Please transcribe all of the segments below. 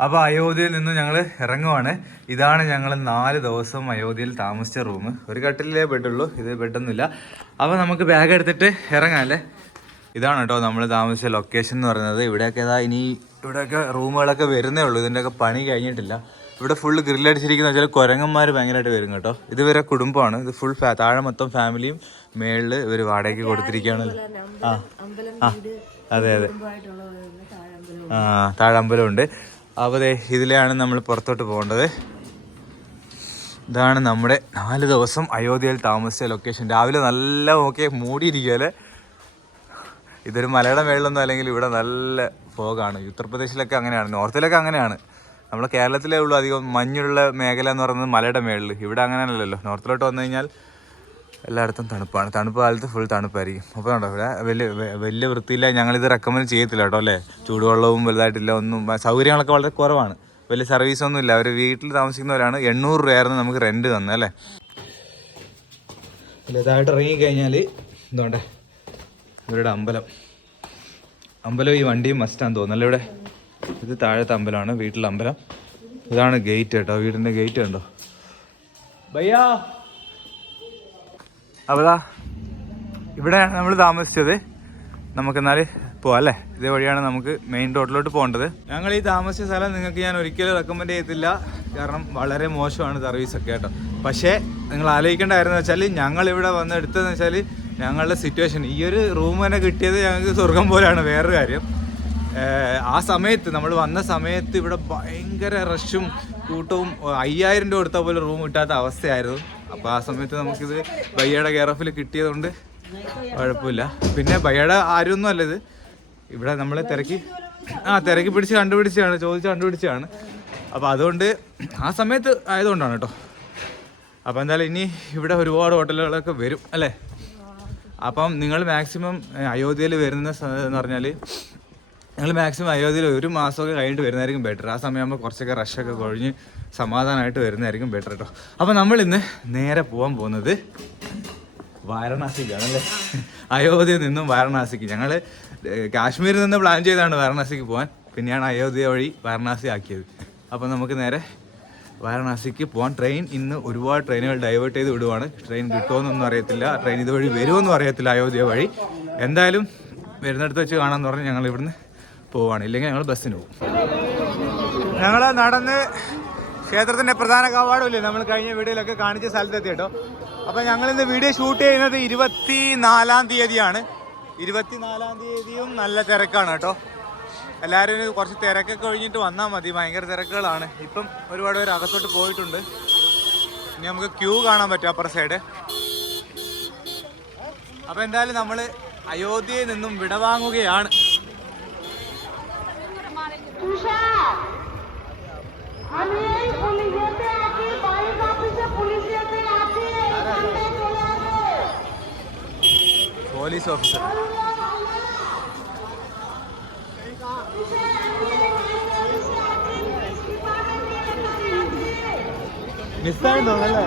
അപ്പോൾ അയോധ്യയിൽ നിന്ന് ഞങ്ങൾ ഇറങ്ങുവാണ്. ഇതാണ് ഞങ്ങൾ നാല് ദിവസം അയോധ്യയിൽ താമസിച്ച റൂം ഒരു കട്ടിലേ ബെഡുള്ളൂ. ഇത് ബെഡൊന്നുമില്ല. അപ്പോൾ നമുക്ക് ബാഗ് എടുത്തിട്ട് ഇറങ്ങാം അല്ലേ? ഇതാണ് കേട്ടോ നമ്മൾ താമസിച്ച ലൊക്കേഷൻ എന്ന് പറയുന്നത്. ഇവിടെയൊക്കെ ഏതാ ഇനി ഇവിടെയൊക്കെ റൂമുകളൊക്കെ വരുന്നേ ഉള്ളൂ. ഇതിന്റെയൊക്കെ പണി കഴിഞ്ഞിട്ടില്ല. ഇവിടെ ഫുള്ള് ഗ്രില്ലടിച്ചിരിക്കുന്ന വെച്ചാൽ കുരങ്ങന്മാർ ഭയങ്കരമായിട്ട് വരും കേട്ടോ. ഇതുവരെ കുടുംബമാണ്. ഇത് ഫുൾ ഫാ താഴെ മൊത്തം ഫാമിലിയും മേളിൽ ഇവർ വാടകയ്ക്ക് കൊടുത്തിരിക്കുകയാണ്. ആ. ആ. അതെ അതെ. ആ താഴെ അമ്പലമുണ്ട് അപ്പോൾ ദേ ഇതിലെയാണ് നമ്മൾ പുറത്തോട്ട് പോകേണ്ടത്. ഇതാണ് നമ്മുടെ നാല് ദിവസം അയോധ്യയിൽ താമസിച്ച ലൊക്കേഷൻ രാവിലെ നല്ല ഓക്കെ മൂടിയിരിക്കുകയല്ലേ ഇതൊരു മലയുടെ മേളിലൊന്നും അല്ലെങ്കിൽ ഇവിടെ നല്ല ഫോഗാണ് ഉത്തർപ്രദേശിലൊക്കെ അങ്ങനെയാണ് നോർത്തിലൊക്കെ അങ്ങനെയാണ്. നമ്മുടെ കേരളത്തിലേ ഉള്ളൂ അധികം മഞ്ഞുള്ള മേഖല എന്ന് പറയുന്നത് മലയുടെ മേളിൽ ഇവിടെ അങ്ങനെയല്ലല്ലോ. നോർത്തിലോട്ട് വന്നു കഴിഞ്ഞാൽ എല്ലായിടത്തും തണുപ്പാണ്. തണുപ്പ് കാലത്ത് ഫുൾ തണുപ്പായിരിക്കും. അപ്പോൾ ഇവിടെ വലിയ വലിയ വൃത്തിയില്ല ഞങ്ങളിത് റെക്കമെൻഡ് ചെയ്യത്തില്ല കേട്ടോ അല്ലേ? ചൂടുവെള്ളവും വലുതായിട്ടില്ല ഒന്നും സൗകര്യങ്ങളൊക്കെ വളരെ കുറവാണ്. വലിയ സർവീസൊന്നും ഇല്ല. അവർ വീട്ടിൽ താമസിക്കുന്നവരാണ് എണ്ണൂറ് രൂപയായിരുന്നു നമുക്ക് റെന്റ് തന്നെ അല്ലേ? ഇതായിട്ട് ഇറങ്ങിക്കഴിഞ്ഞാൽ എന്തുകൊണ്ടേ ഇവരുടെ അമ്പലം. അമ്പലം ഈ വണ്ടിയും മസ്റ്റാന്ന് തോന്നുന്നല്ലേ ഇവിടെ? ഇത് താഴത്തെ അമ്പലമാണ് വീട്ടിലെ അമ്പലം. ഇതാണ് ഗേറ്റ് കേട്ടോ വീടിന്റെ ഗേറ്റ് കണ്ടോ? ഭയ്യാ! അപ്പതാ ഇവിടെയാണ് നമ്മൾ താമസിച്ചത്. നമുക്കെന്നാൽ പോവാം അല്ലേ? ഇതേ വഴിയാണ് നമുക്ക് മെയിൻ റോഡിലോട്ട് പോകേണ്ടത്. ഞങ്ങൾ ഈ താമസിച്ച സ്ഥലം നിങ്ങൾക്ക് ഞാൻ ഒരിക്കലും റെക്കമെൻഡ് ചെയ്യത്തില്ല. കാരണം വളരെ മോശമാണ് സർവീസൊക്കെ കേട്ടോ. പക്ഷേ നിങ്ങൾ ആലോചിക്കേണ്ടായിരുന്നു വെച്ചാൽ ഞങ്ങൾ ഇവിടെ വന്ന് എടുത്തതെന്ന് വെച്ചാൽ ഞങ്ങളുടെ സിറ്റുവേഷൻ ഈ ഒരു റൂം തന്നെ കിട്ടിയത് ഞങ്ങൾക്ക് സ്വർഗം പോലെയാണ് വേറൊരു കാര്യം. ആ സമയത്ത് നമ്മൾ വന്ന സമയത്ത് ഇവിടെ ഭയങ്കര റഷും കൂട്ടവും അയ്യായിരം രൂപ കൊടുത്താൽ പോലും റൂം കിട്ടാത്ത അവസ്ഥയായിരുന്നു. അപ്പോൾ ആ സമയത്ത് നമുക്കിത് ബയ്യയുടെ കെയർ ഓഫിൽ കിട്ടിയതുകൊണ്ട് കുഴപ്പമില്ല. പിന്നെ ബയ്യയുടെ ആരൊന്നും അല്ല ഇത്. ഇവിടെ നമ്മളെ തിരക്കി ആ തിരക്കി പിടിച്ച് കണ്ടുപിടിച്ചാണ് ചോദിച്ച് കണ്ടുപിടിച്ചാണ് അപ്പോൾ അതുകൊണ്ട് ആ സമയത്ത് ആയതുകൊണ്ടാണ് കേട്ടോ. അപ്പോൾ എന്തായാലും ഇനി ഇവിടെ ഒരുപാട് ഹോട്ടലുകളൊക്കെ വരും അല്ലേ? അപ്പം നിങ്ങൾ മാക്സിമം അയോധ്യയിൽ വരുന്ന എന്ന് പറഞ്ഞാൽ നിങ്ങൾ മാക്സിമം അയോധ്യയിൽ ഒരു മാസമൊക്കെ കഴിഞ്ഞിട്ട് വരുന്നതായിരിക്കും ബെറ്റർ ആ സമയമാകുമ്പോൾ കുറച്ചൊക്കെ റഷൊക്കെ കൊഴിഞ്ഞ് സമാധാനമായിട്ട് വരുന്നതായിരിക്കും ബെറ്റർ കേട്ടോ അപ്പോൾ നമ്മൾ ഇന്ന് നേരെ പോകാൻ പോകുന്നത് വാരണാസിക്കാണല്ലേ? അയോധ്യയിൽ നിന്നും വാരണാസിക്ക്. ഞങ്ങൾ കാശ്മീരിൽ നിന്ന് പ്ലാൻ ചെയ്താണ് വാരണാസിക്ക് പോകാൻ പിന്നെയാണ് അയോധ്യ വഴി വാരണാസി ആക്കിയത്. അപ്പോൾ നമുക്ക് നേരെ വാരണാസിക്ക് പോകാൻ ട്രെയിൻ ഇന്ന് ഒരുപാട് ട്രെയിനുകൾ ഡൈവേർട്ട് ചെയ്ത് വിടുവാണ്. ട്രെയിൻ കിട്ടുമോന്നൊന്നും അറിയത്തില്ല. ട്രെയിൻ ഇതുവഴി വരുമോന്നും അറിയത്തില്ല അയോധ്യ വഴി. എന്തായാലും വരുന്നിടത്ത് വെച്ച് കാണാമെന്ന് പറഞ്ഞ് ഞങ്ങൾ ഇവിടുന്ന് പോവാണ്. ഇല്ലെങ്കിൽ ഞങ്ങൾ ബസ്സിന് പോകും. ഞങ്ങൾ നടന്ന് ക്ഷേത്രത്തിന്റെ പ്രധാന കവാടമില്ലേ? നമ്മൾ കഴിഞ്ഞ വീഡിയോയിലൊക്കെ കാണിച്ച സ്ഥലത്തെത്തി കേട്ടോ. അപ്പം ഞങ്ങൾ ഇന്ന് വീഡിയോ ഷൂട്ട് ചെയ്യുന്നത് ഇരുപത്തി നാലാം തീയതിയാണ്. ഇരുപത്തിനാലാം തീയതിയും നല്ല തിരക്കാണ് കേട്ടോ. എല്ലാവരും കുറച്ച് തിരക്കൊക്കെ കഴിഞ്ഞിട്ട് വന്നാൽ മതി. ഭയങ്കര തിരക്കുകളാണ്. ഇപ്പം ഒരുപാട് പേര് അകത്തോട്ട് പോയിട്ടുണ്ട്. ഇനി നമുക്ക് ക്യൂ കാണാൻ പറ്റും അപ്പുറ സൈഡ് അപ്പം എന്തായാലും നമ്മൾ അയോധ്യയിൽ നിന്നും വിടവാങ്ങുകയാണ്. പോലീസ് ഓഫീസർ മിസ്സായതോന്നല്ലേ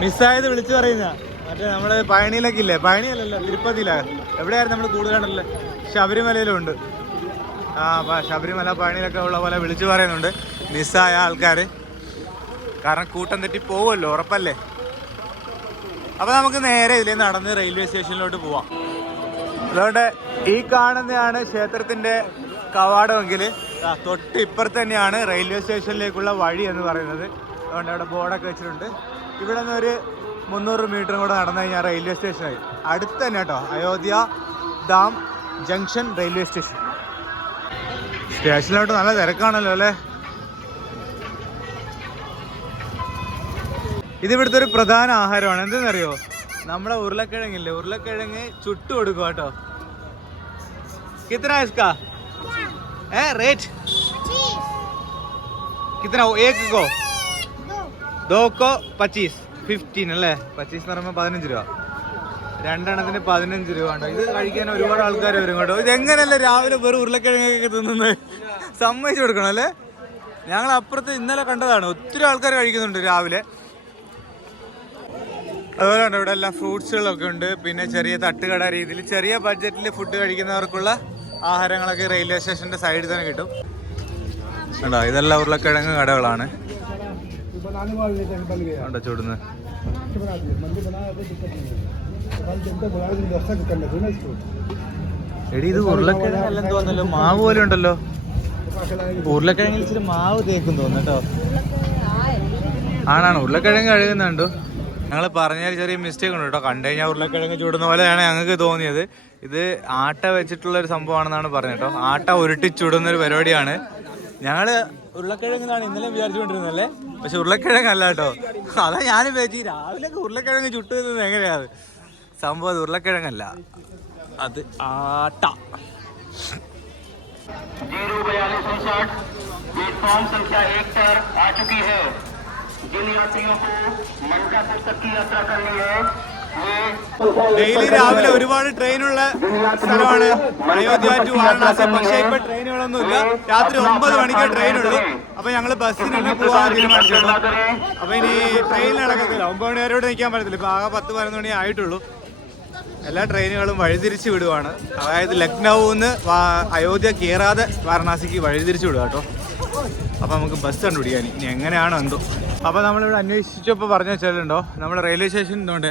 മിസ്സായത് വിളിച്ചു പറയുന്ന. മറ്റേ നമ്മൾ പഴനിയിലൊക്കെ ഇല്ലേ? പഴനിയല്ലല്ലോ തിരുപ്പതിയിലാ. എവിടെയായിരുന്നു നമ്മൾ കൂടുതലാണല്ലേ ശബരിമലയിലും ഉണ്ട്. ആ ശബരിമല പഴനിയിലൊക്കെ ഉള്ള പോലെ വിളിച്ചു പറയുന്നുണ്ട്. മിസ്സായ ആൾക്കാർ കാരണം കൂട്ടം തെറ്റി പോവുമല്ലോ ഉറപ്പല്ലേ? അപ്പൊ നമുക്ക് നേരെ ഇതിലേ നടന്ന് റെയിൽവേ സ്റ്റേഷനിലോട്ട് പോവാം. അതുകൊണ്ട് ഈ കാണുന്നതാണ് ക്ഷേത്രത്തിന്റെ കവാടമെങ്കിൽ തൊട്ട് ഇപ്പുറത്ത് തന്നെയാണ് റെയിൽവേ സ്റ്റേഷനിലേക്കുള്ള വഴി എന്ന് പറയുന്നത്. അതുകൊണ്ട് അവിടെ ബോർഡൊക്കെ വെച്ചിട്ടുണ്ട്. ഇവിടെ നിന്ന് ഒരു മുന്നൂറ് മീറ്റർ കൂടെ നടന്നു കഴിഞ്ഞാൽ റെയിൽവേ സ്റ്റേഷനായി. അടുത്ത് തന്നെ കേട്ടോ Ayodhya Dham junction railway station. സ്റ്റേഷനിലോട്ട് നല്ല തിരക്കാണല്ലോ അല്ലേ? ഇത് ഇവിടുത്തെ ഒരു പ്രധാന ആഹാരമാണ്. എന്തെന്നറിയോ? നമ്മളെ ഉരുളക്കിഴങ്ങില്ലേ? ഉരുളക്കിഴങ്ങ് ചുട്ടു കൊടുക്കുക കേട്ടോ. അല്ലേ? പതിനഞ്ച് രൂപ. രണ്ടെണ്ണത്തിന് പതിനഞ്ച് രൂപ ഉണ്ടോ? ഇത് കഴിക്കാൻ ഒരുപാട് ആൾക്കാർ വരും കേട്ടോ. ഇത് എങ്ങനെയല്ലേ രാവിലെ വെറും ഉരുളക്കിഴങ്ങൊക്കെ തിന്നുന്നത് സമ്മതിച്ചു കൊടുക്കണം അല്ലേ? ഞങ്ങൾ അപ്പുറത്ത് ഇന്നലെ കണ്ടതാണ്. ഒത്തിരി ആൾക്കാർ കഴിക്കുന്നുണ്ട് രാവിലെ. അതുപോലെ തന്നെ ഇവിടെ എല്ലാം ഫ്രൂട്ട്സുകളൊക്കെ ഉണ്ട്. പിന്നെ ചെറിയ തട്ടുകട രീതിയിൽ ചെറിയ ബഡ്ജറ്റിൽ ഫുഡ് കഴിക്കുന്നവർക്കുള്ള ആഹാരങ്ങളൊക്കെ റെയിൽവേ സ്റ്റേഷന്റെ സൈഡിൽ തന്നെ കിട്ടും. ഉണ്ടോ ഇതെല്ലാം ഉരുളക്കിഴങ്ങ് കടകളാണ്. ഉണ്ടോ ചൂടുന്നത്. എടി ഇത് ഉരുളക്കിഴങ്ങല്ലെന്ന് തോന്നല്ലോ മാവ് പോലെ ഉണ്ടല്ലോ. ഉരുളക്കിഴങ്ങിൽ ഇച്ചിരി മാവ് തേക്കും തോന്നുന്നു കേട്ടോ. ആണാണ് ഉരുളക്കിഴങ്ങ് കഴുകുന്നുണ്ടോ ഞങ്ങൾ പറഞ്ഞാൽ ചെറിയ മിസ്റ്റേക്ക് ഉണ്ട് കേട്ടോ കണ്ടു കഴിഞ്ഞാൽ ഉരുളക്കിഴങ്ങ് ചൂടുന്ന പോലെയാണ് ഞങ്ങൾക്ക് തോന്നിയത് ഇത് ആട്ട വെച്ചിട്ടുള്ള ഒരു സംഭവമാണെന്നാണ് പറഞ്ഞത് കേട്ടോ ആട്ട ഉരുട്ടി ചുടുന്ന ഒരു പരിപാടിയാണ് ഞങ്ങള് ഉരുളക്കിഴങ്ങാണ് ഇന്നലെ വിചാരിച്ചുകൊണ്ടിരുന്നല്ലേ പക്ഷെ ഉരുളക്കിഴങ്ങ് അല്ല കേട്ടോ അതാ ഞാൻ വിചാരിച്ചു ഈ രാവിലെ ഉരുളക്കിഴങ്ങ് ചുട്ടു തിന്നത് എങ്ങനെയാണ് സംഭവം അത് ഉരുളക്കിഴങ്ങല്ല അത് ആട്ട जीरो बयालीस उनसठ प्लेटफॉर्म संख्या एक पर आ चुकी है जिन यात्रियों को मनकापुर तक की यात्रा करनी है वे ഡെയിലി രാവിലെ ഒരുപാട് ട്രെയിനുള്ള സ്ഥലമാണ് അയോധ്യ ടു വാരണാസി പക്ഷേ ഇപ്പൊ ട്രെയിനുകളൊന്നുമില്ല രാത്രി ഒമ്പത് മണിക്ക് ട്രെയിൻ ഉള്ളൂ അപ്പൊ ഞങ്ങള് ബസ്സിന് തന്നെ പോകാൻ തീരുമാനിച്ചു അപ്പൊ ഇനി ട്രെയിനിൽ നടക്കത്തില്ല ഒമ്പത് മണി വരെ ഇവിടെ നിൽക്കാൻ പറ്റത്തില്ല ഇപ്പൊ ആകെ പത്ത് പതിനൊന്ന് മണി ആയിട്ടുള്ളൂ എല്ലാ ട്രെയിനുകളും വഴിതിരിച്ച് വിടുവാണ് അതായത് ലക്നൌന്ന് അയോധ്യ കയറാതെ വാരണാസിക്ക് വഴിതിരിച്ച് വിടുക കേട്ടോ അപ്പൊ നമുക്ക് ബസ് കണ്ടുപിടിക്കാൻ ഇനി. എങ്ങനെയാണോ എന്തോ. അപ്പം നമ്മളിവിടെ അന്വേഷിച്ചപ്പോൾ പറഞ്ഞു വെച്ചാലുണ്ടോ നമ്മൾ റെയിൽവേ സ്റ്റേഷൻ എന്തുകൊണ്ട്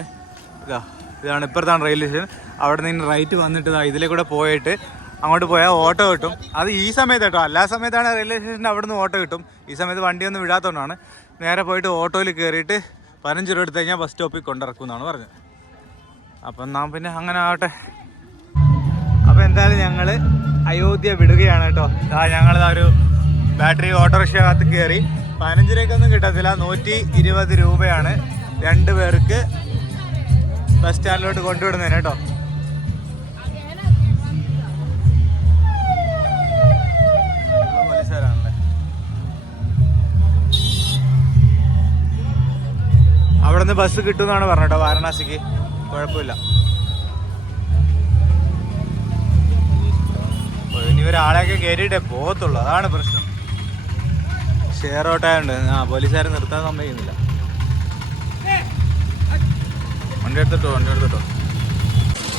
ഇതാ ഇതാണ് ഇപ്പുറത്താണ് റെയിൽവേ സ്റ്റേഷൻ. അവിടെ നിന്ന് റൈറ്റ് വന്നിട്ട് ഇതാ ഇതിലെ കൂടെ പോയിട്ട് അങ്ങോട്ട് പോയാൽ ഓട്ടോ കിട്ടും. അത് ഈ സമയത്ത് കേട്ടോ എല്ലാ സമയത്താണ് റെയിൽവേ സ്റ്റേഷന്റെ അവിടെ നിന്ന് ഓട്ടോ കിട്ടും. ഈ സമയത്ത് വണ്ടിയൊന്നും വിടാത്തതുകൊണ്ടാണ് നേരെ പോയിട്ട് ഓട്ടോയിൽ കയറിയിട്ട് പതിനഞ്ച് രൂപ എടുത്തു കഴിഞ്ഞാൽ ബസ് സ്റ്റോപ്പിൽ കൊണ്ടിറക്കും എന്നാണ് പറഞ്ഞത്. അപ്പം നാം പിന്നെ അങ്ങനെ ആവട്ടെ. അപ്പം എന്തായാലും ഞങ്ങൾ അയോധ്യ വിടുകയാണ് കേട്ടോ. ഒരു ബാറ്ററി ഓട്ടോറിക്ഷകത്ത് കയറി പതിനഞ്ചരക്കൊന്നും കിട്ടത്തില്ല. നൂറ്റി ഇരുപത് രൂപയാണ് രണ്ട് പേർക്ക് ബസ് സ്റ്റാൻഡിലോട്ട് കൊണ്ടുവിടുന്നതിന് കേട്ടോ. അവിടുന്ന് ബസ് കിട്ടുമെന്നാണ് പറഞ്ഞോ വാരണാസിക്ക്. കുഴപ്പമില്ല. ഇനി ഒരാളെയൊക്കെ കയറിയിട്ടേ പോകത്തുള്ളൂ. അതാണ് പ്രശ്നം. ഷെയർ ഓട്ടായുണ്ട് ആ പോലീസുകാരെ നിർത്താൻ സമ്മതിക്കുന്നില്ല. വണ്ടി എടുത്തിട്ടോ വണ്ടി എടുത്തിട്ടോ?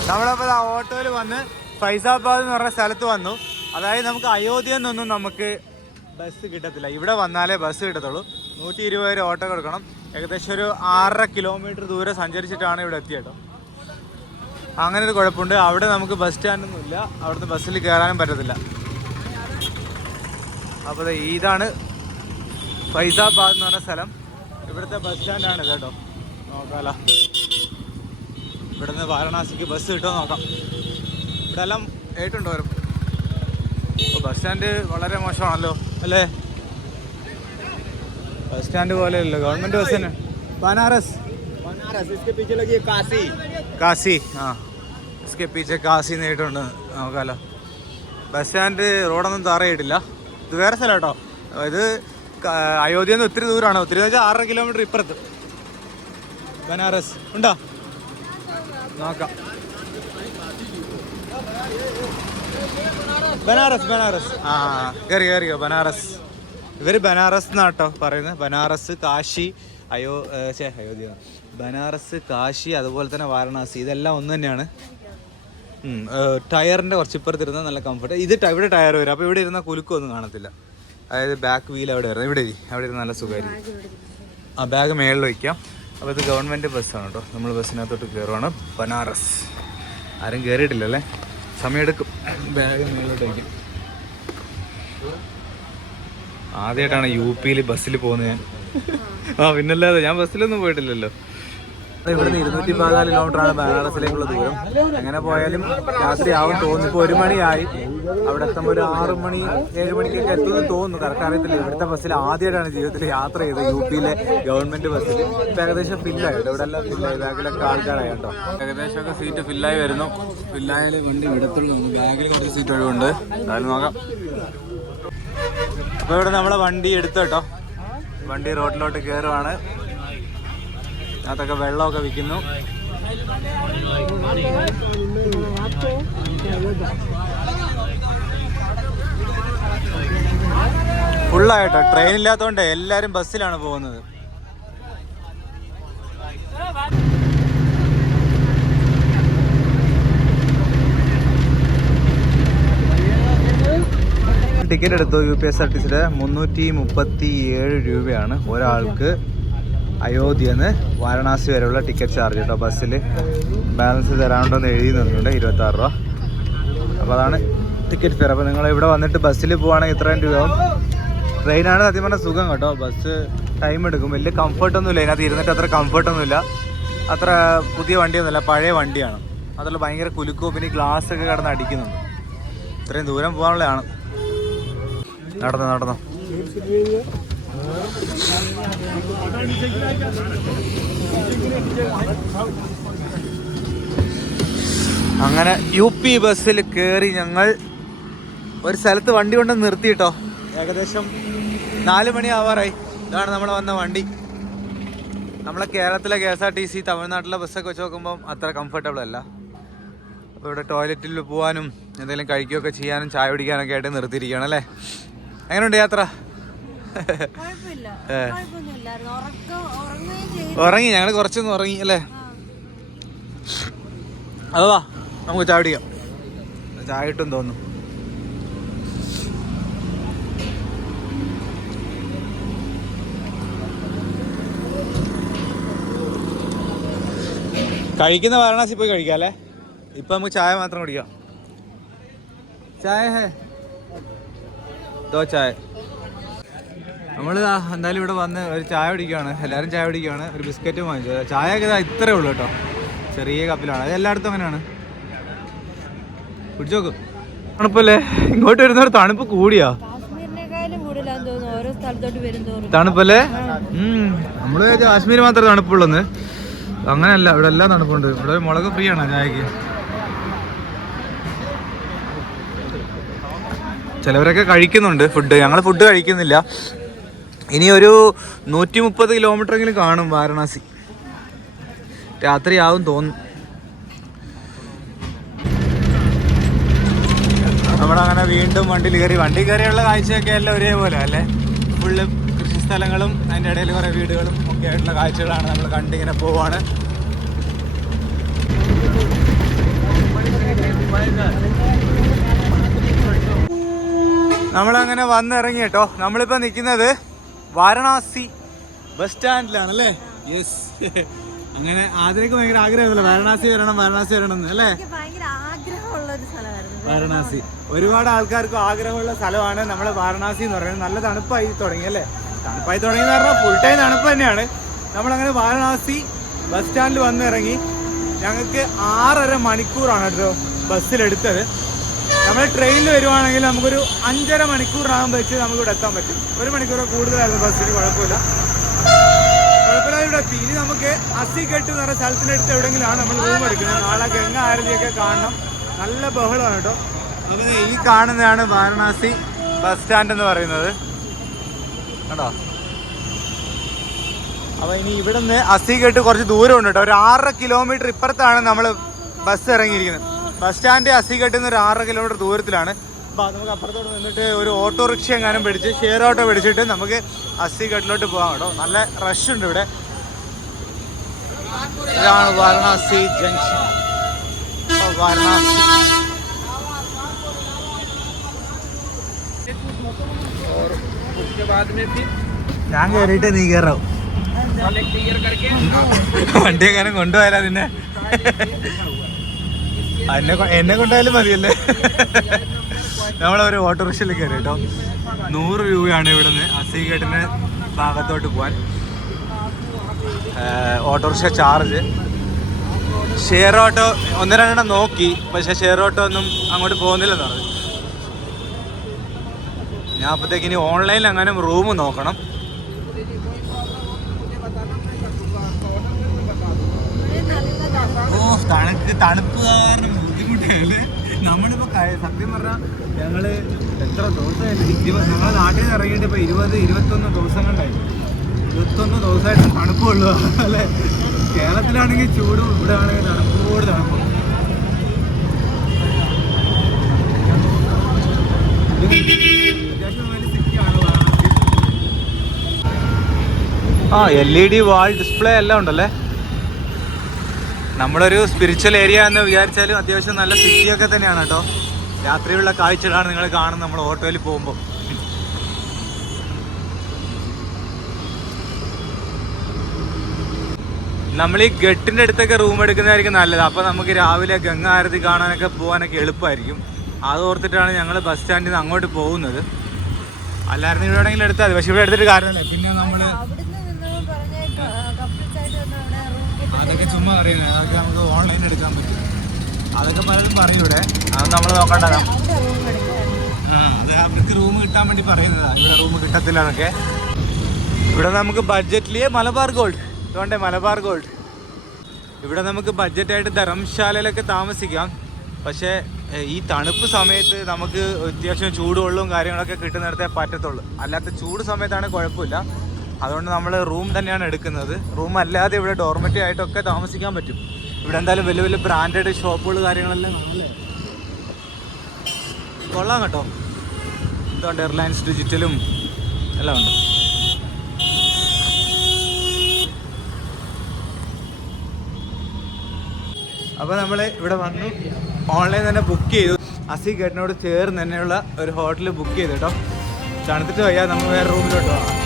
നമ്മളപ്പോൾ ആ ഓട്ടോയിൽ വന്ന് ഫൈസാബാദ് എന്ന് പറഞ്ഞ സ്ഥലത്ത് വന്നു. അതായത് നമുക്ക് അയോധ്യയിൽ നിന്നൊന്നും നമുക്ക് ബസ് കിട്ടത്തില്ല. ഇവിടെ വന്നാലേ ബസ് കിട്ടത്തുള്ളൂ. നൂറ്റി ഇരുപത് രൂപ ഓട്ടോ കൊടുക്കണം. ഏകദേശം ഒരു ആറര കിലോമീറ്റർ ദൂരെ സഞ്ചരിച്ചിട്ടാണ് ഇവിടെ എത്തിയത് അങ്ങനെ ഒരു കുഴപ്പമുണ്ട്. അവിടെ നമുക്ക് ബസ് സ്റ്റാൻഡൊന്നും ഇല്ല. അവിടുന്ന് ബസ്സിൽ കയറാനും പറ്റത്തില്ല. അപ്പോൾ ഇതാണ് ഫൈസാബാദ് എന്ന് പറഞ്ഞ സ്ഥലം. ഇവിടുത്തെ ബസ് സ്റ്റാൻഡാണ് കേട്ടോ. നോക്കാലോ. ഇവിടുന്ന് വാരണാസിക്ക് ബസ് കിട്ടുമോ നോക്കാം. ഇവിടെ എല്ലാം ഏറ്റുണ്ടോ വരും ബസ് സ്റ്റാൻഡ് വളരെ മോശമാണല്ലോ അല്ലേ? ബസ് സ്റ്റാൻഡ് പോലെ അല്ലല്ലോ. ഗവൺമെന്റ് ബസ് തന്നെ. ബനാറസ്. കാശി കാശി ആ. ഇസ്കെ പീച്ചെ കാശി നേട്ടുണ്ട് നോക്കാലോ. ബസ് സ്റ്റാൻഡ് റോഡൊന്നും താറയിട്ടില്ല. ഇത് വേറെ സ്ഥലം കേട്ടോ. ഇത് അയോധ്യയിൽ നിന്ന് ഒത്തിരി ദൂരമാണ് ഒത്തിരി വെച്ചാൽ ആറര കിലോമീറ്റർ ഇപ്പുറത്ത്. ബനാറസ്. ഉണ്ടോ? നോക്കാം. ബനാറസ് ബനാറസ്. ആ കയറി കയറിയോ ബനാറസ്. ഇവർ ബനാറസ് എന്നാട്ടോ പറയുന്നത്. ബനാറസ് കാശി അയോ ശേ അയോധ്യ. ബനാറസ് കാശി അതുപോലെ തന്നെ വാരണാസി. ഇതെല്ലാം ഒന്ന് തന്നെയാണ്. ടയറിന്റെ കുറച്ച് ഇപ്പുറത്തിരുന്ന നല്ല കംഫർട്ട് ഇത് ഇവിടെ ടയർ വരും. അപ്പോൾ ഇവിടെ ഇരുന്ന കുലുക്കൊന്നും കാണത്തില്ല. അതായത് ബാക്ക് വീൽ അവിടെ വരുന്നത് ഇവിടെ. അവിടെ ഇരുന്ന് നല്ല സുഖമായിരിക്കും. ആ ബാഗ് മേളിൽ വയ്ക്കാം. അപ്പോൾ ഇത് ഗവൺമെന്റ് ബസ്സാണ് കേട്ടോ. നമ്മൾ ബസ്സിനകത്തോട്ട് കയറുവാണ്. ബനാറസ്. ആരും കയറിയിട്ടില്ല അല്ലേ സമയമെടുക്കും. ബാഗ് മേളിലോട്ട് വയ്ക്കും. ആദ്യമായിട്ടാണ് യു പിയിൽ ബസ്സിൽ പോകുന്നത് ഞാൻ. ആ പിന്നല്ലാതെ ഞാൻ ബസ്സിലൊന്നും പോയിട്ടില്ലല്ലോ. ഇവിടുന്ന് ഇരുന്നൂറ്റി പതിനാല് കിലോമീറ്ററാണ് ബനാറസിലേക്കുള്ള ദൂരം. എങ്ങനെ പോയാലും രാത്രി ആവും തോന്നുന്നു ഇപ്പോൾ ഒരു മണിയായി. അവിടെ എത്തുമ്പോൾ ഒരു ആറ് മണി ഏഴ് മണിക്കൊക്കെ എത്തുമെന്ന് തോന്നുന്നു. കറക്റ്റ് അറിയത്തില്ല. ഇവിടുത്തെ ബസ്സിൽ ആദ്യമായിട്ടാണ് ജീവിതത്തിൽ യാത്ര ചെയ്തത് യു പിയിലെ ഗവൺമെന്റ് ബസ്സിൽ ഇപ്പം ഏകദേശം ഫില്ലായി ഇവിടെ എല്ലാം ഫില്ലായി ബാഗിലൊക്കെ ആൾക്കാരായി കേട്ടോ. ഏകദേശം ഒക്കെ സീറ്റ് ഫില്ലായി വരുന്നു. ഫില്ലായാലും വണ്ടി വിടത്തുള്ളൂ. ബാഗിൽ കുറച്ച് സീറ്റ് ഒഴിവുണ്ട്. എന്തായാലും നോക്കാം. അപ്പോൾ ഇവിടെ നമ്മളെ വണ്ടി എടുത്തു കേട്ടോ. വണ്ടി റോഡിലോട്ട് കയറുവാണ് അതിനകത്തൊക്കെ വെള്ളമൊക്കെ വിൽക്കുന്നു. ഫുള്ളായിട്ടോ? ട്രെയിൻ ഇല്ലാത്തതുകൊണ്ട് എല്ലാവരും ബസ്സിലാണ് പോകുന്നത്. ടിക്കറ്റ് എടുത്തു U P S R T സിയുടെ മുന്നൂറ്റി മുപ്പത്തി ഏഴ് രൂപയാണ് ഒരാൾക്ക്. അയോധ്യന്ന് വാരണാസി വരെയുള്ള ടിക്കറ്റ് ചാർജ് കേട്ടോ ബസ്സിൽ ബാലൻസ് തരാണ്ടെന്ന് എഴുതി നിന്നിട്ടുണ്ട് ഇരുപത്താറ് രൂപ. അപ്പോൾ അതാണ് ടിക്കറ്റ് ഫെയർ അപ്പോൾ നിങ്ങൾ ഇവിടെ വന്നിട്ട് ബസ്സിൽ പോവുകയാണെങ്കിൽ ഇത്രയും രൂപയാവും ട്രെയിനാണ് സത്യം പറഞ്ഞാൽ സുഖം കേട്ടോ. ബസ് ടൈം എടുക്കും. വലിയ കംഫർട്ടൊന്നുമില്ല ഇതിനകത്ത് ഇരുന്നിട്ട് അത്ര കംഫർട്ടൊന്നുമില്ല അത്ര പുതിയ വണ്ടിയൊന്നുമില്ല പഴയ വണ്ടിയാണ്. അതല്ല ഭയങ്കര കുലുക്കോ പിന്നെ ഗ്ലാസ് ഒക്കെ കിടന്ന് അടിക്കുന്നുണ്ട്. ഇത്രയും ദൂരം പോകാനുള്ളതാണ്. നടന്നു നടന്നു. അങ്ങനെ യു പി ബസ്സിൽ കയറി ഞങ്ങൾ ഒരു സ്ഥലത്ത് വണ്ടി കൊണ്ട് നിർത്തിയിട്ടോ. ഏകദേശം നാല് മണി ആവാറായി ഇതാണ് നമ്മൾ വന്ന വണ്ടി. നമ്മളെ കേരളത്തിലെ K S R T C തമിഴ്നാട്ടിലെ ബസ്സൊക്കെ വെച്ച് നോക്കുമ്പോൾ അത്ര കംഫർട്ടബിൾ അല്ല. അപ്പോൾ ഇവിടെ ടോയ്ലറ്റിൽ പോകാനും എന്തെങ്കിലും കഴിക്കുകയൊക്കെ ചെയ്യാനും ചായ പിടിക്കാനൊക്കെ ആയിട്ട് നിർത്തിയിരിക്കുകയാണ് അല്ലേ? എങ്ങനെയുണ്ട് യാത്ര? ഉറങ്ങി ഞങ്ങൾ കുറച്ചൊന്ന് ഉറങ്ങി അല്ലേ? അതാ നമുക്ക് ചായ ചായട്ടും ചായ കിട്ടും തോന്നുന്നു. കഴിക്കുന്ന വാരണാസി പോയി കഴിക്കാം അല്ലേ? ഇപ്പൊ നമുക്ക് ചായ മാത്രം കുടിക്കാം. ചായ ഹേ. ദോ ചായ. നമ്മൾ എന്തായാലും ഇവിടെ വന്ന് ഒരു ചായ കുടിക്കുകയാണ് എല്ലാവരും ചായ കുടിക്കുകയാണ് ഒരു ബിസ്ക്കറ്റും വാങ്ങിച്ചു. ചായ ഒക്കെ ഇതാ ഇത്രേ ഉള്ളൂ കേട്ടോ. ചെറിയ കപ്പിലാണ്. അത് എല്ലായിടത്തും അങ്ങനെയാണ്. കുടിച്ചു നോക്കും. തണുപ്പല്ലേ ഇങ്ങോട്ട് വരുന്നവർ തണുപ്പ് കൂടിയാ. തണുപ്പല്ലേ. നമ്മൾ കാശ്മീർ മാത്രമേ തണുപ്പുള്ളൂന്ന്. അങ്ങനെയല്ല. ഇവിടെ എല്ലാം തണുപ്പുണ്ട്. ഇവിടെ മുളക് ഫ്രീ ആണ് ചായക്ക്. ചിലവരൊക്കെ കഴിക്കുന്നുണ്ട് ഫുഡ് ഞങ്ങൾ ഫുഡ് കഴിക്കുന്നില്ല. ഇനി ഒരു നൂറ്റി മുപ്പത് കിലോമീറ്റർ എങ്കിലും കാണും വാരണാസി. രാത്രിയാവും തോന്നും നമ്മളങ്ങനെ വീണ്ടും വണ്ടിയിൽ കയറി. വണ്ടി കയറിയുള്ള കാഴ്ചയൊക്കെ എല്ലാം ഒരേപോലെ അല്ലേ? ഫുള്ള് കൃഷി സ്ഥലങ്ങളും അതിന്റെ ഇടയിൽ കുറേ വീടുകളും ഒക്കെ ആയിട്ടുള്ള കാഴ്ചകളാണ് നമ്മൾ കണ്ടിങ്ങനെ പോവാണ്. നമ്മളങ്ങനെ വന്നിറങ്ങി കേട്ടോ. നമ്മളിപ്പോൾ നിൽക്കുന്നത് വാരണാസി. ബസ് സ്റ്റാൻഡിലാണ് അല്ലേ യെസ് അങ്ങനെ ആദ്യമൊക്കെ ഭയങ്കര ആഗ്രഹമല്ലേ? വാരണാസി വരണം വാരണാസി വരണം എന്ന് അല്ലേ? വാരണാസി. ഒരുപാട് ആൾക്കാർക്ക് ആഗ്രഹമുള്ള സ്ഥലമാണ് നമ്മൾ വാരണാസി എന്ന് പറയുന്നത്. നല്ല തണുപ്പായി തുടങ്ങി അല്ലേ? തണുപ്പായി തുടങ്ങി എന്ന് പറഞ്ഞാൽ ഫുൾ ടൈം തണുപ്പ് തന്നെയാണ്. നമ്മളങ്ങനെ വാരണാസി ബസ് സ്റ്റാൻഡിൽ വന്നിറങ്ങി ഞങ്ങൾക്ക് ആറര മണിക്കൂറാണ് കേട്ടോ ബസ്സിലെടുത്തത് നമ്മൾ ട്രെയിനിൽ വരുവാണെങ്കിൽ നമുക്കൊരു അഞ്ചര മണിക്കൂറിനകം വെച്ച് നമുക്ക് ഇവിടെ എത്താൻ പറ്റും. ഒരു മണിക്കൂർ കൂടുതലായിരുന്നു ബസ്സിന് കുഴപ്പമില്ല. കുഴപ്പമില്ലാതെ ഇവിടെ എത്തി. ഇനി നമുക്ക് അസിക്കെട്ട് എന്ന് പറഞ്ഞ സ്ഥലത്തിനടുത്ത് എവിടെയെങ്കിലാണ് നമ്മൾ റൂം എടുക്കുന്നത്. നാളെ ഗംഗ ആരതിയൊക്കെ കാണണം. നല്ല ബഹളമാണ് കേട്ടോ. അപ്പം ഈ കാണുന്നതാണ് വാരണാസി ബസ് സ്റ്റാൻഡ് എന്ന് പറയുന്നത്. കേട്ടോ അപ്പോൾ ഇനി ഇവിടുന്ന് അസി അസികെട്ട് കുറച്ച് ദൂരമുണ്ട് കേട്ടോ. ഒരു ആറര കിലോമീറ്റർ ഇപ്പുറത്താണ് നമ്മൾ ബസ് ഇറങ്ങിയിരിക്കുന്നത്. ബസ് സ്റ്റാൻഡ് അസിഘട്ടിൽ നിന്ന് ഒരു ആറര കിലോമീറ്റർ ദൂരത്തിലാണ്. അപ്പോൾ നമുക്ക് അപ്പുറത്തോട്ട് നിന്നിട്ട് ഒരു ഓട്ടോറിക്ഷ എങ്ങാനും പിടിച്ച് ഷെയർ ഓട്ടോ പിടിച്ചിട്ട് നമുക്ക് അസികെട്ടിലോട്ട് പോകാം കേട്ടോ. നല്ല റഷ് ഉണ്ട് ഇവിടെ. ഇതാണ് വാരണാസി ജംഗ്ഷൻ വാരണാസി. ഞാൻ കയറിയിട്ട് നീ കയറാവും വണ്ടി എങ്ങനെ കൊണ്ടുപോയാലോ നിന്നെ. എന്നെ എന്നെ കൊണ്ടായാലും മതിയല്ലേ? നമ്മളൊരു ഓട്ടോറിക്ഷയിൽ കയറി കേട്ടോ. നൂറ് രൂപയാണ് ഇവിടുന്ന് അസീഗേട്ടിന് ഭാഗത്തോട്ട് പോകാൻ ഓട്ടോറിക്ഷ ചാർജ് ഷെയർ ഓട്ടോ ഒന്ന് രണ്ടെണ്ണം നോക്കി പക്ഷെ ഷെയർ ഓട്ടോ ഒന്നും അങ്ങോട്ട് പോകുന്നില്ലെന്ന് പറഞ്ഞു. ഞാൻ അപ്പോഴത്തേക്ക് ഇനി ഓൺലൈനിൽ അങ്ങനെ റൂം നോക്കണം. ഓ തണുക്ക് തണുപ്പ് കാരണം ബുദ്ധിമുട്ടല്ലേ? നമ്മളിപ്പോ സത്യം പറഞ്ഞാൽ ഞങ്ങൾ എത്ര ദിവസമായിട്ട് ഇരുപത് ഞങ്ങളെ നാട്ടിൽ നിന്ന് ഇറങ്ങിയിട്ട് ഇപ്പൊ ഇരുപത് ഇരുപത്തൊന്ന് ദിവസം കണ്ടായി ഇരുപത്തൊന്ന് ദിവസമായിട്ട് തണുപ്പുള്ളു അല്ലെ? കേരളത്തിലാണെങ്കിൽ ചൂടും ഇവിടെ ആണെങ്കിൽ തണുപ്പോട് തണുപ്പും. ആ L E D wall display എല്ലാം ഉണ്ടല്ലേ? നമ്മളൊരു സ്പിരിച്വൽ ഏരിയ എന്ന് വിചാരിച്ചാലും അത്യാവശ്യം നല്ല സിറ്റിയൊക്കെ തന്നെയാണ് കേട്ടോ. രാത്രിയുള്ള കാഴ്ചകളാണ് നിങ്ങൾ കാണുന്നത് നമ്മൾ ഓട്ടോയിൽ പോകുമ്പോൾ. നമ്മൾ ഈ ഗട്ടിന്റെ അടുത്തൊക്കെ റൂം എടുക്കുന്നതായിരിക്കും നല്ലത്. അപ്പോൾ നമുക്ക് രാവിലെ ഗംഗ ആരതി കാണാനൊക്കെ പോകാനൊക്കെ എളുപ്പമായിരിക്കും. അത് ഓർത്തിട്ടാണ് ഞങ്ങൾ ബസ് സ്റ്റാൻഡിൽ നിന്ന് അങ്ങോട്ട് പോകുന്നത്. അല്ലായിരുന്നു ഇവിടെ ആണെങ്കിൽ എടുത്താൽ മതി. പക്ഷെ ഇവിടെ എടുത്തിട്ട് കാര്യമില്ല. പിന്നെ നമ്മൾ അവിടുന്ന് നിന്ന് പറഞ്ഞ കപ്പിൾസ് ആയിട്ട് വന്ന് അവിടെ റൂം അതൊക്കെ ചുമ്മാ അറിയുന്നത് അതൊക്കെ നമുക്ക് ഓൺലൈൻ എടുക്കാൻ പറ്റും. അതൊക്കെ പലരും പറയൂടെ അത് നമ്മൾ എടുക്കാൻ ആ അത് അവർക്ക് റൂം കിട്ടാൻ വേണ്ടി പറയുന്നതാ. ഇവിടെ റൂം കിട്ടത്തില്ല എന്നൊക്കെ. ഇവിടെ നമുക്ക് ബഡ്ജറ്റിൽ മലബാർ ഗോൾഡ് ഇതുകൊണ്ടേ മലബാർ ഗോൾഡ് ഇവിടെ നമുക്ക് ബഡ്ജറ്റായിട്ട് ധർമ്മശാലയിലൊക്കെ താമസിക്കാം. പക്ഷേ ഈ തണുപ്പ് സമയത്ത് നമുക്ക് അത്യാവശ്യം ചൂടുവെള്ളവും കാര്യങ്ങളൊക്കെ കിട്ടുന്നിടത്തേ പറ്റത്തുള്ളൂ. അല്ലാത്ത ചൂട് സമയത്താണ് കുഴപ്പമില്ല. അതുകൊണ്ട് നമ്മൾ റൂം തന്നെയാണ് എടുക്കുന്നത്. റൂം അല്ലാതെ ഇവിടെ ഡോർമെറ്ററി ആയിട്ടൊക്കെ താമസിക്കാൻ പറ്റും. ഇവിടെ എന്തായാലും വലിയ വലിയ ബ്രാൻഡഡ് ഷോപ്പുകൾ കാര്യങ്ങളെല്ലാം കൊള്ളാം കേട്ടോ. എന്തുകൊണ്ട് എയർലൈൻസ് ഡിജിറ്റലും എല്ലാം ഉണ്ട്. അപ്പോൾ നമ്മൾ ഇവിടെ വന്നു. ഓൺലൈൻ തന്നെ ബുക്ക് ചെയ്തു. അസി ഗേട്ടിനോട് ചേർന്ന് തന്നെയുള്ള ഒരു ഹോട്ടൽ ബുക്ക് ചെയ്തു കേട്ടോ. തണുത്തിട്ട് വയ്യാ നമ്മൾ വേറെ റൂമിലോട്ട് പോകാം